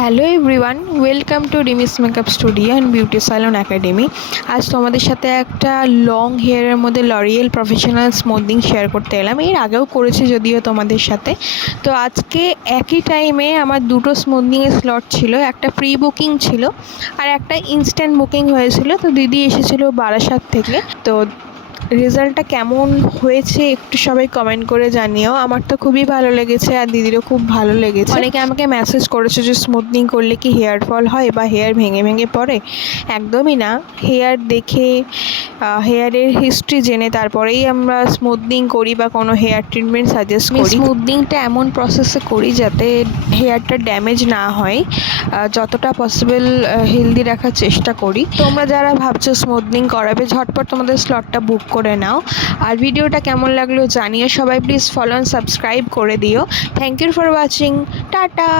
Hello everyone, welcome to রিমিস makeup studio and beauty salon academy. আজ তোমাদের সাথে একটা লং হেয়ারের মধ্যে লরিয়েল প্রফেশনাল স্মুথনিং শেয়ার করতে এলাম। এর আগেও করেছি যদিও তোমাদের সাথে। তো আজকে একই টাইমে আমার দুটো স্মুথনিংয়ের স্লট ছিল, একটা প্রি বুকিং ছিল আর একটা ইনস্ট্যান্ট বুকিং হয়েছিল। তো দিদি এসেছিলো বারাসাত থেকে। তো রেজাল্টটা কেমন হয়েছে একটু সবাই কমেন্ট করে জানিও। আমার তো খুবই ভালো লেগেছে আর দিদিরও খুব ভালো লেগেছে। অনেকে আমাকে মেসেজ করেছে যে স্মুথনিং করলে কি হেয়ার ফল হয় বা হেয়ার ভেঙে ভেঙে পড়ে। একদমই না, হেয়ার দেখে হেয়ারের হিস্ট্রি জেনে তারপরেই আমরা স্মুথনিং করি বা কোনো হেয়ার ট্রিটমেন্ট সাজেস্ট করি। স্মুথনিংটা এমন প্রসেসে করি যাতে হেয়ারটা ড্যামেজ না হয়, যতটা পসিবল হেলদি রাখার চেষ্টা করি। তোমরা যারা ভাবছো স্মুথনিং করাবে, ঝটপট তোমাদের স্লটটা বুক করে নাও। আর ভিডিওটা কেমন লাগলো জানিয়ে সবাই প্লিজ ফলো অ্যান্ড সাবস্ক্রাইব করে দিও। Thank you for watching. Tata.